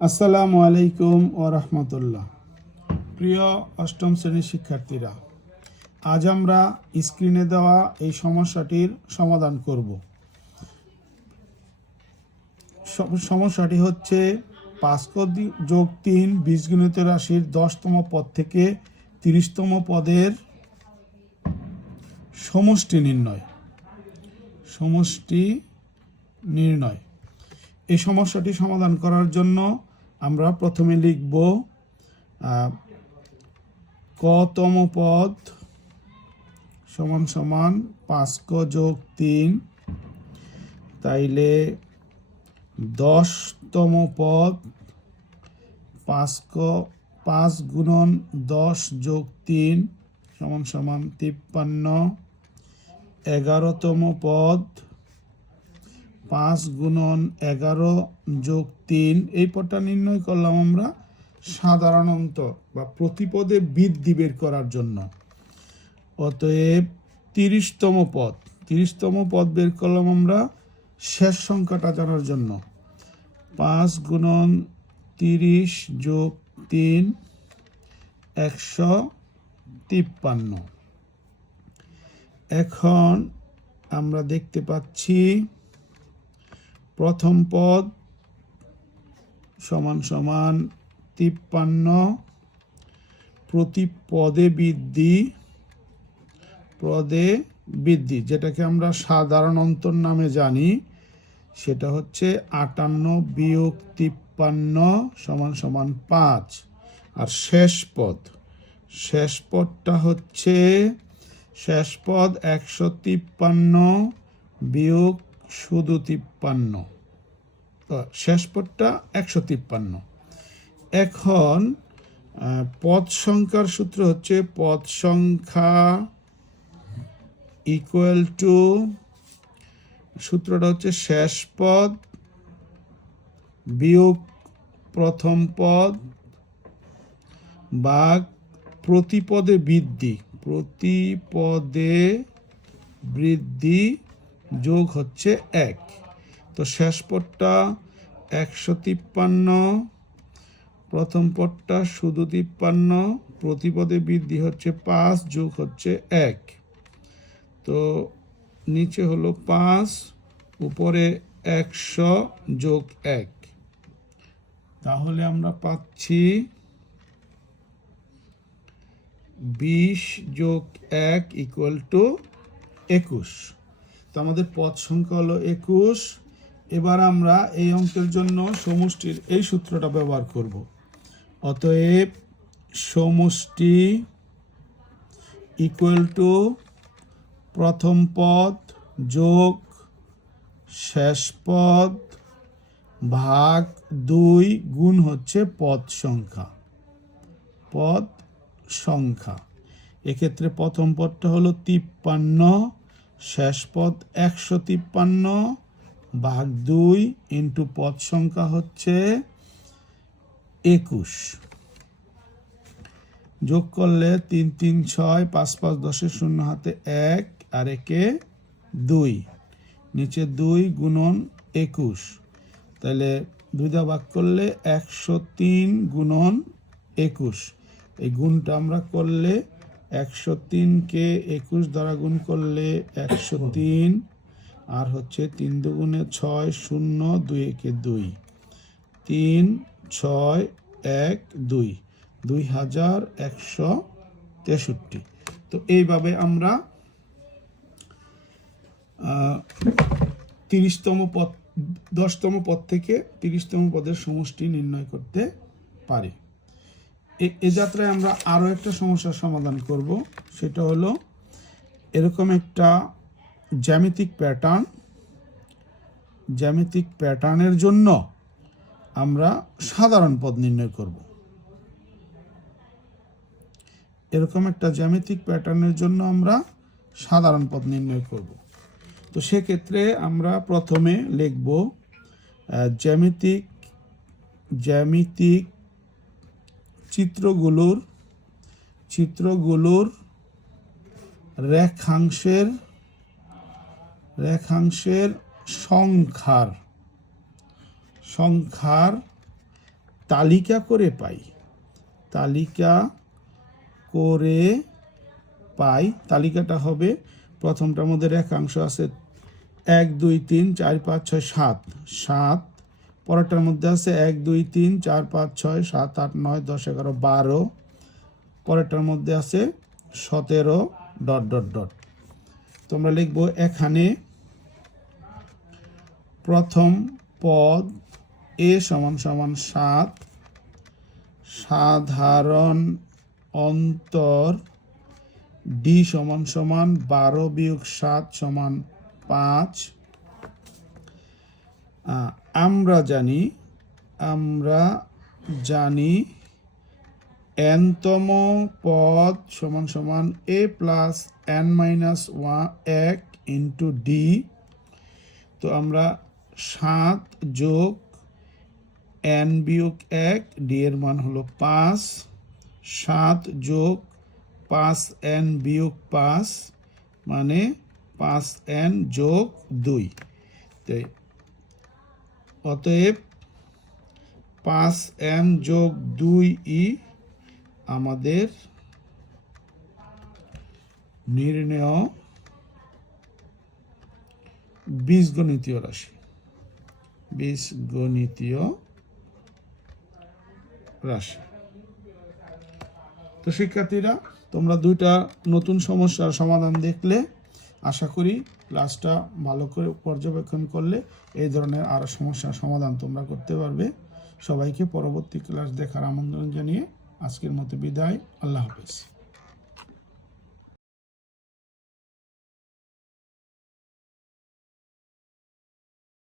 আসসালামু আলাইকুম ওয়া রাহমাতুল্লাহ। প্রিয় অষ্টম শ্রেণীর শিক্ষার্থীরা, আজ আমরা স্ক্রিনে দেওয়া এই সমস্যাটির সমাধান করব। সমস্যাটি হচ্ছে 5 + 3 বীজগণিত রাশির 10তম পদ থেকে 30তম পদের সমষ্টি নির্ণয়। এই সমস্যাটি সমাধান করার জন্য আমরা প্রথমে লিখব কতম পদ সমান সমান 5ক + 3, তাইলে 10তম পদ 5 × 10 + 3 সমান সমান 53। 11তম পদ 5 × 11 + 3, এই পদটা নির্ণয় করলাম আমরা সাধারণ অন্তর বা প্রতিপদে বৃদ্ধি বের করার জন্য। অতএব 30তম পদ বের করলাম আমরা শেষ সংখ্যাটা জানার জন্য। 5 × 30 + 3 153। এখন আমরা দেখতে পাচ্ছি প্রথম পদ সমান সমান 53, প্রতি পদে বৃদ্ধি যেটাকে আমরা সাধারণ অন্তর নামে জানি, সেটা হচ্ছে 58 - 53 সমান সমান 5। আর শেষ পদটা হচ্ছে 153 বিয়োগ শুধু 53, শেষ পদটা 153। এখন পদ সংখ্যার সূত্র হচ্ছে পদ সংখ্যা ইকুয়াল টু, সূত্রটা হচ্ছে শেষ পদ বিয়োগ প্রথম পদ ভাগ প্রতিপদে বৃদ্ধি যোগ হচ্ছে 1। তো শেষ পদটা 153, প্রথম পদটা শুধু 53, প্রতিপদে বৃদ্ধি হচ্ছে 5 যোগ হচ্ছে 1। তো নিচে হলো 5, উপরে 100 যোগ 1, তাহলে আমরা পাচ্ছি 20 যোগ 1 ইকুয়াল টু 21। তো আমাদের পদ সংখ্যা হলো 21। এবার আমরা এই অঙ্কের জন্য সমষ্টির এই সূত্রটা ব্যবহার করব। অতএব সমষ্টি ইকুয়াল টু প্রথম পদ যোগ শেষ পদ ভাগ 2 গুণ হচ্ছে পদ সংখ্যা। এক্ষেত্রে প্রথম পদটা হলো 53, শেষ পদ 153 ভাগ 2 ইন্টু পদ সংখ্যা হচ্ছে 21। যোগ করলে 3 × 3 = 6, 5 × 5 = 10, 0 হাতে 1 আর 1 2, নিচে 2 গুণন 21, তাহলে 2 দ্বারা ভাগ করলে 103 গুণন 21। এই গুণটা আমরা করলে 103কে 21 দ্বারা গুণ করলে 103, আর হচ্ছে 3 × 2 = 6, 0 2 × 1 = 2, 3 6 1 2, 2163। তো এইভাবে আমরা 10তম পদ থেকে 30তম পদের সমষ্টি নির্ণয় করতে পারি। এই যাত্রায় আমরা আরও একটা সমস্যার সমাধান করব। সেটা হলো এরকম একটা জ্যামিতিক প্যাটার্নের জন্য আমরা সাধারণ পদ নির্ণয় করব। তো সেক্ষেত্রে আমরা প্রথমে লিখব জ্যামিতিক চিত্রগুলোর রেখাংশের সংখ্যার তালিকা করে পাই, তালিকা করে পাই। তালিকাটা হবে প্রথমটার মধ্যে রেখাংশ আছে 1 2 3 4 5 6 7 7, পরেরটার মধ্যে আছে 1 2 3 4 5 6 7 8 9 10 11 12, পরেরটার মধ্যে আছে 17 ডট ডট ডট। তোমরা লিখবো এখানে প্রথম পদ এ সমান সমান 7, সাধারণ অন্তর ডি সমান সমান 12 বিয়োগ 7 সমান 5। আমরা জানি nতম পদ সমান সমান a plus n minus 1 into D. তো আমরা 7 যোগ n বিয়োগ 1, ডি এর মান হলো 5, 7 যোগ 5n বিয়োগ 5 মানে 5n যোগ 2। তাই অতএব 5n যোগ 2i আমাদের নির্ণেয় বীজগণিতীয় রাশি, বীজগণিতীয় রাশি। তো শিক্ষার্থীরা, তোমরা দুইটা নতুন সমস্যার সমাধান দেখলে, আশা করি ক্লাসটা ভালো করে পর্যবেক্ষণ করলে এই ধরনের আরও সমস্যার সমাধান তোমরা করতে পারবে। সবাইকে পরবর্তী ক্লাস দেখার আমন্ত্রণ জানিয়ে আজকের মতো বিদায়। আল্লাহ হাফেজ।